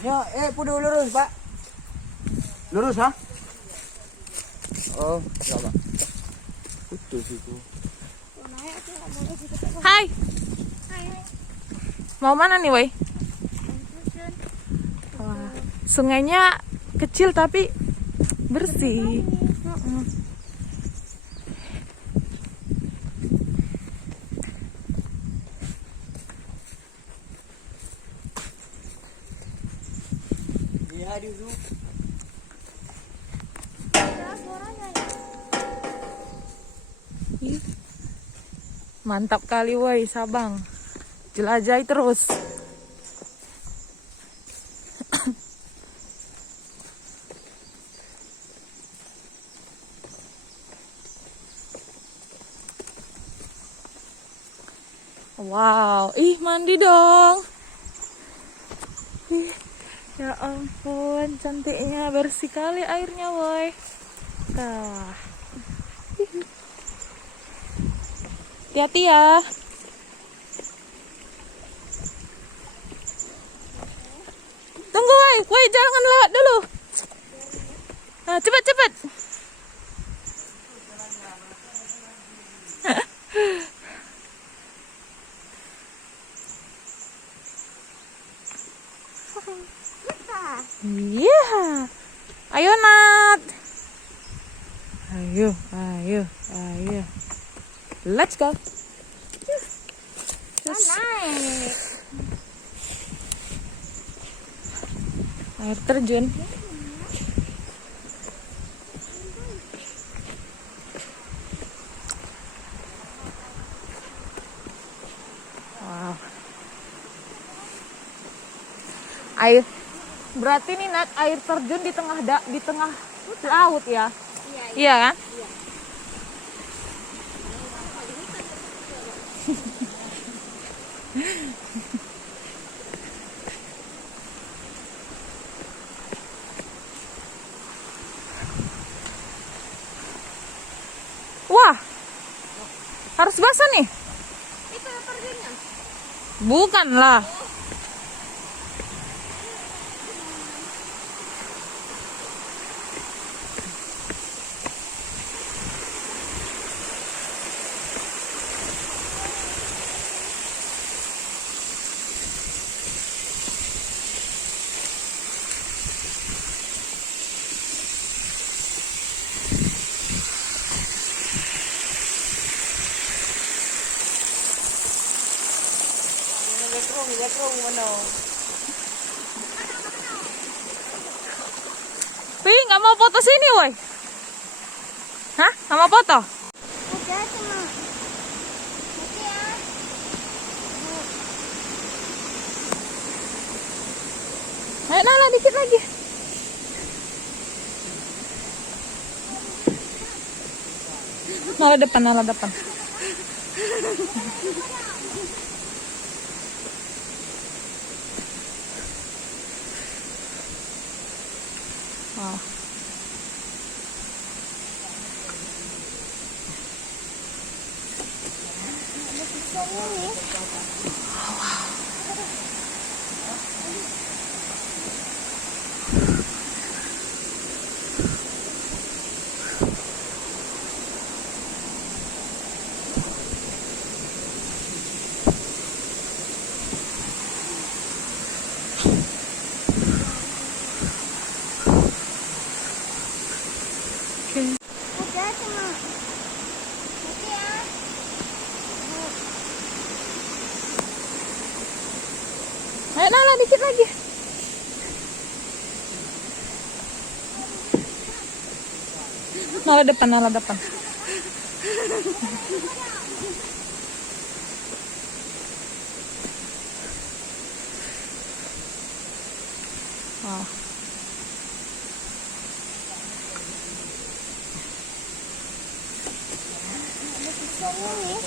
Ya, pudu lurus, Pak. Lurus, ha? Oh, ya, Pak. Betul situ. Hai. Mau mana nih, woi? Wah, sungainya kecil tapi bersih. Iya, duduk. Mantap kali, woi, Sabang. Jelajahi terus. Wow, ih mandi dong. Ih, ya ampun, cantiknya, bersih kali airnya, woi. Tah. Hati-hati ya. Tunggu, woi, jangan lewat dulu. Nah, cepet. Iya. Ayo, Nat. Ayo. Let's go. Naik. Air terjun. Wow. Air. Berarti nih, Nat, air terjun di tengah laut ya? Iya kan? Wah, harus basah nih. Itu terjunnya. Bukan lah. Wih, nggak mau foto sini, woi. Hah? Nggak mau foto? Udah cuma. Nanti ya. Ayo, Nala, dikit lagi. Nala depan. Wow. Udah cuma. Nanti ya. Ayo, Nala, dikit lagi. Nala depan. Wow. Ini.